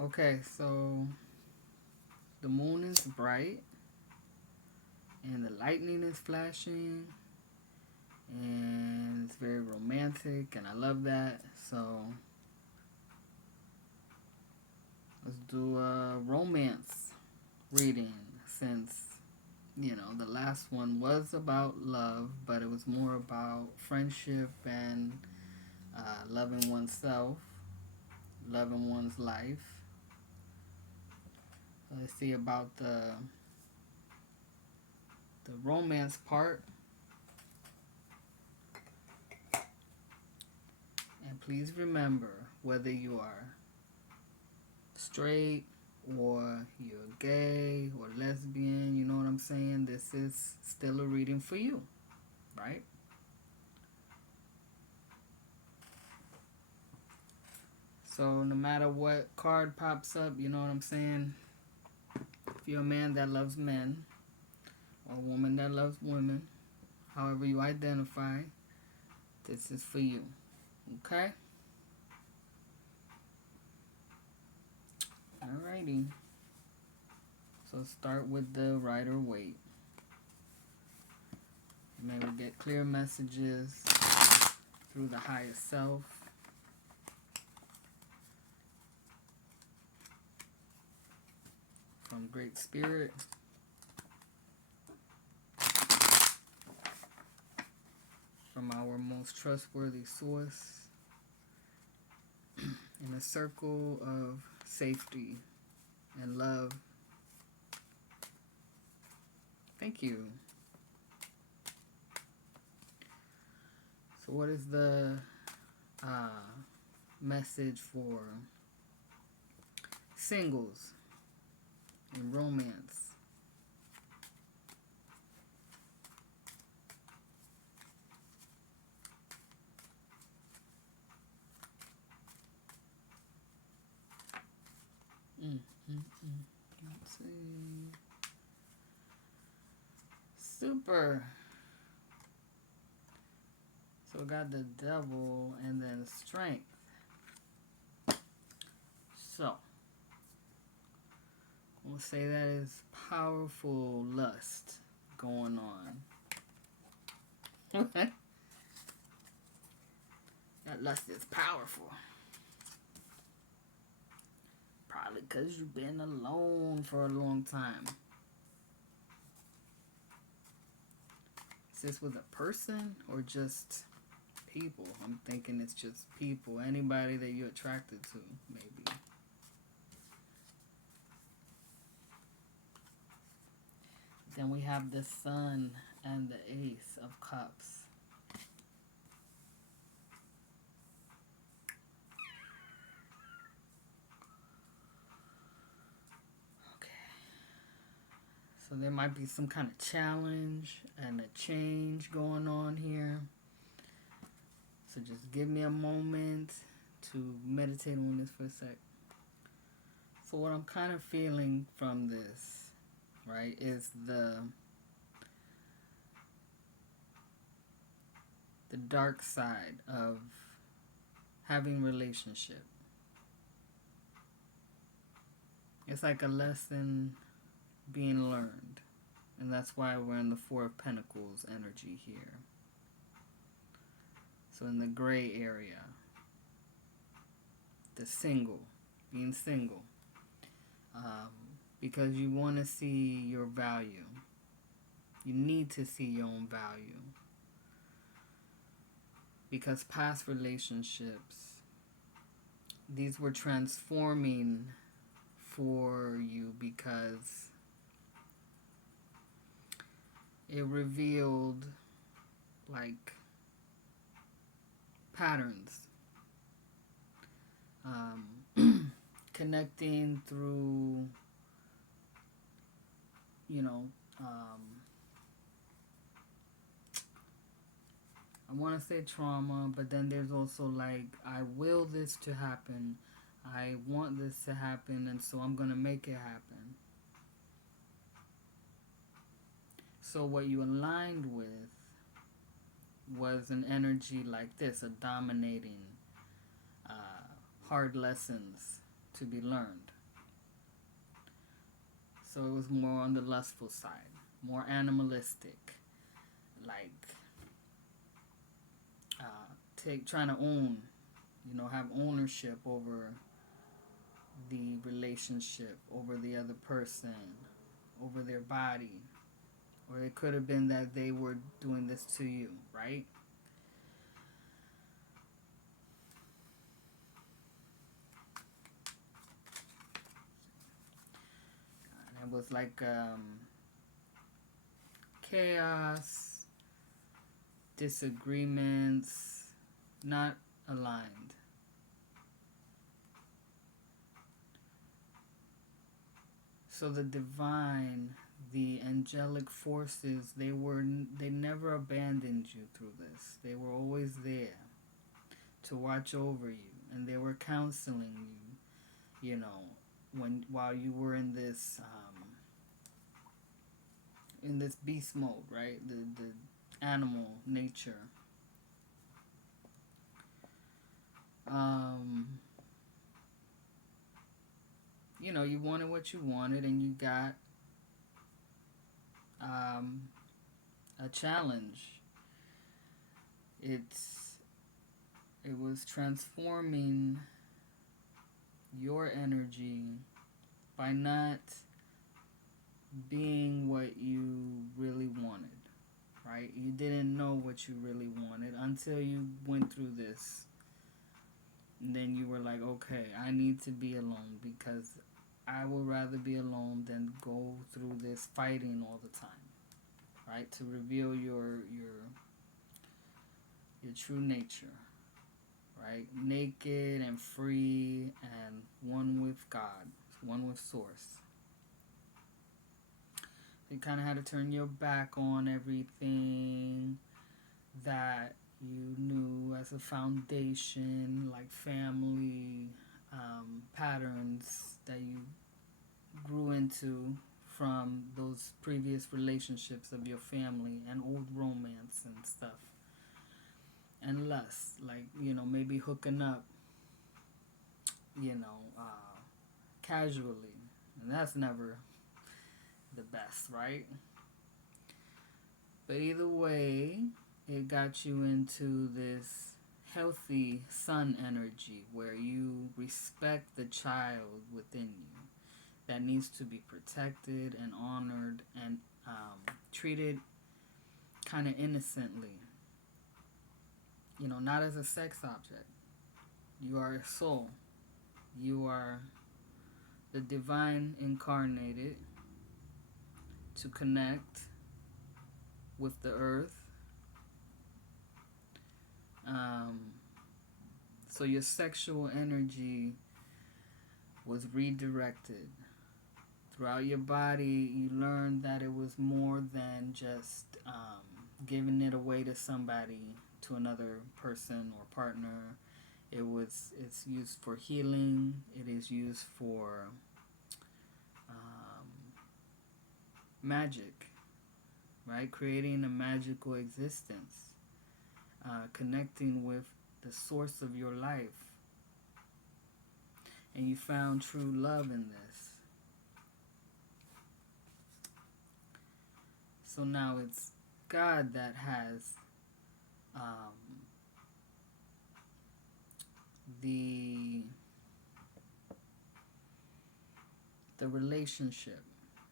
Okay, so the moon is bright and the lightning is flashing and it's very romantic and I love that. So let's do a romance reading since the last one was about love, but it was more about friendship and loving oneself, loving one's life. So let's see about the romance part. And please remember, whether you are straight or you're gay or lesbian, you know what I'm saying? This is still a reading for you, right? So no matter what card pops up, you know what I'm saying? If you're a man that loves men or a woman that loves women, however you identify, this is for you. Okay? Alrighty. So start with the Rider-Waite. May we get clear messages through the higher self. From Great Spirit. From our most trustworthy source. In a circle of safety and love. Thank you. So what is the message for singles in romance? Let's see. Super. So we got the Devil and then Strength. So we'll say that is powerful lust going on. That lust is powerful. Probably because you've been alone for a long time. Is this with a person or just people? I'm thinking it's just people. Anybody that you're attracted to, maybe. Then we have the Sun and the Ace of Cups. So there might be some kind of challenge and a change going on here. So just give me a moment to meditate on this for a sec. So what I'm kind of feeling from this, right, is the dark side of having relationship. It's like a lesson being learned. And that's why we're in the Four of Pentacles energy here. So in the gray area, the single, being single. Because you want to see your value. You need to see your own value. Because past relationships, these were transforming for you because it revealed like patterns, connecting through I want to say trauma, but then there's also like, I will this to happen, I want this to happen, and so I'm gonna make it happen. So what you aligned with was an energy like this, a dominating, hard lessons, to be learned. So it was more on the lustful side, more animalistic, like trying to own, have ownership over the relationship, over the other person, over their body. Or it could have been that they were doing this to you, right? And it was like chaos, disagreements, not aligned. So the divine, the angelic forces, they never abandoned you through this. They were always there to watch over you, and they were counseling you, while you were in this beast mode, right? The animal nature. You wanted what you wanted, and you got a challenge. It was transforming your energy by not being what you really wanted, right? You didn't know what you really wanted until you went through this. And then you were like, okay, I need to be alone because I would rather be alone than go through this fighting all the time, right? To reveal your true nature, right? Naked and free and one with God, one with Source. You kind of had to turn your back on everything that you knew as a foundation, like family patterns that you grew into from those previous relationships of your family and old romance and stuff. And lust, like, maybe hooking up, casually. And that's never the best, right? But either way, it got you into this healthy sun energy where you respect the child within you that needs to be protected and honored and treated kind of innocently. Not as a sex object. You are a soul. You are the divine incarnated to connect with the earth. So your sexual energy was redirected. Throughout your body, you learned that it was more than just giving it away to somebody, to another person or partner. It's used for healing. It is used for magic, right? Creating a magical existence, connecting with the source of your life. And you found true love in this. So now it's God that has the relationship,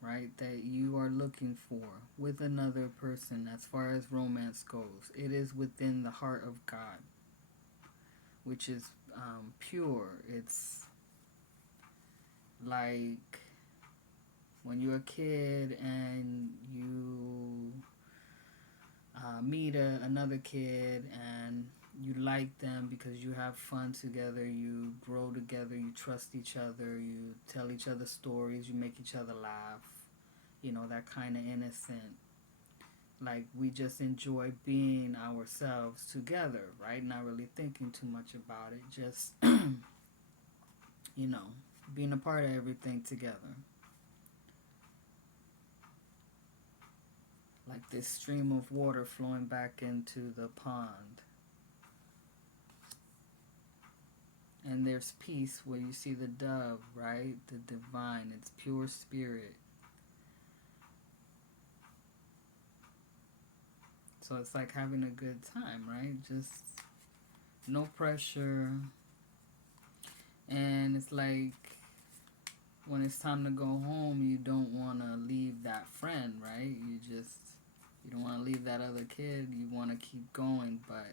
right, that you are looking for with another person as far as romance goes. It is within the heart of God, which is pure. It's like when you're a kid and you meet another kid and you like them because you have fun together, you grow together, you trust each other, you tell each other stories, you make each other laugh, that kind of innocent, like we just enjoy being ourselves together, right? Not really thinking too much about it, just being a part of everything together. Like this stream of water flowing back into the pond. And there's peace where you see the dove, right? The divine, it's pure spirit. So it's like having a good time, right? Just no pressure. And it's like when it's time to go home, you don't want to leave that friend, right? You don't want to leave that other kid. You want to keep going, but,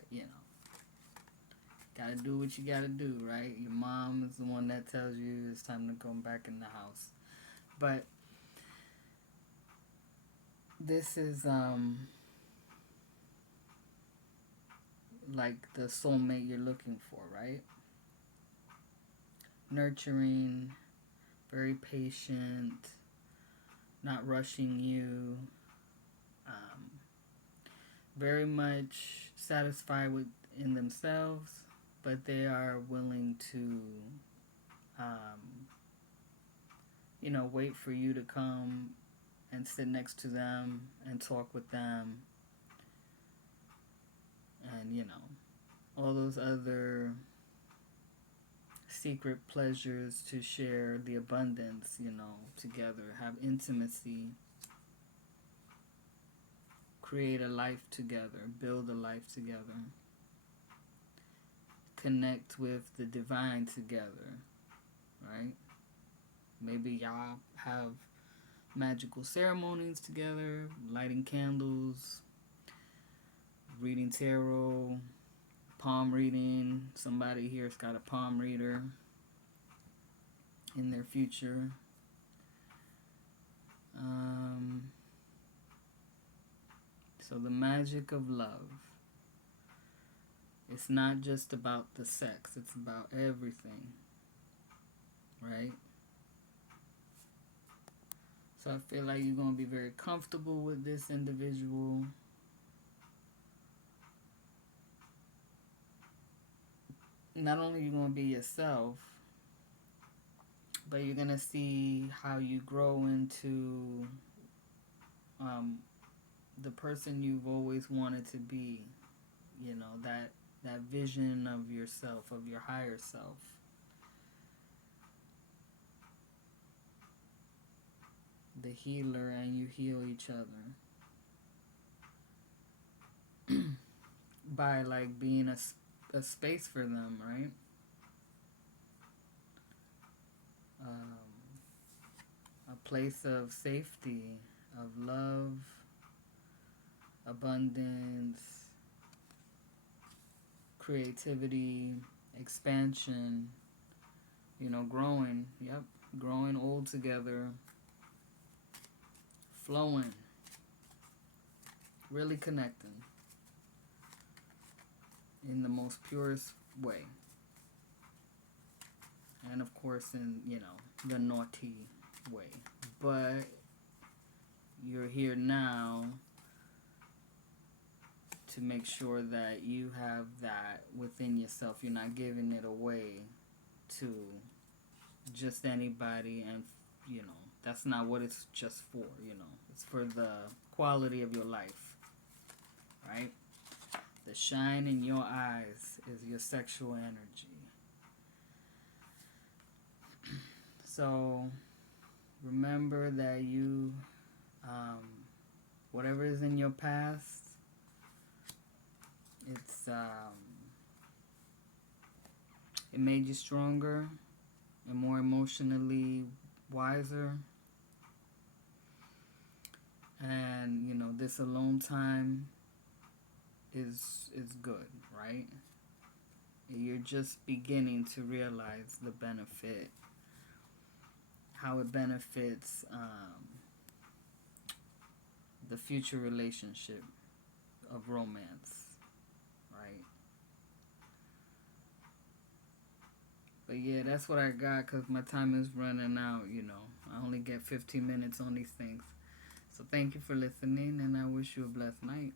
gotta do what you gotta do, right? Your mom is the one that tells you it's time to go back in the house. But this is, like the soulmate you're looking for, right? Nurturing, very patient, not rushing you, very much satisfied in themselves, but they are willing to, wait for you to come and sit next to them and talk with them, and all those other secret pleasures to share the abundance, together, have intimacy, create a life together, build a life together, connect with the divine together, right? Maybe y'all have magical ceremonies together, lighting candles, reading tarot, palm reading. Somebody here's got a palm reader in their future. So the magic of love. It's not just about the sex, it's about everything, right? So I feel like you're going to be very comfortable with this individual. Not only are you going to be yourself, but you're going to see how you grow into the person you've always wanted to be. That vision of yourself, of your higher self. The healer, and you heal each other by like being a space for them, right? A place of safety, of love, abundance, creativity, expansion, growing. Yep, growing old together, flowing, really connecting in the most purest way. And of course in, the naughty way. But you're here now to make sure that you have that within yourself. You're not giving it away to just anybody, and that's not what it's just for. It's for the quality of your life, right? The shine in your eyes is your sexual energy. So remember that you, whatever is in your past, it made you stronger and more emotionally wiser. And this alone time is good, right? You're just beginning to realize the benefit, how it benefits the future relationship of romance, right? But yeah, that's what I got, because my time is running out. I only get 15 minutes on these things. So thank you for listening, and I wish you a blessed night.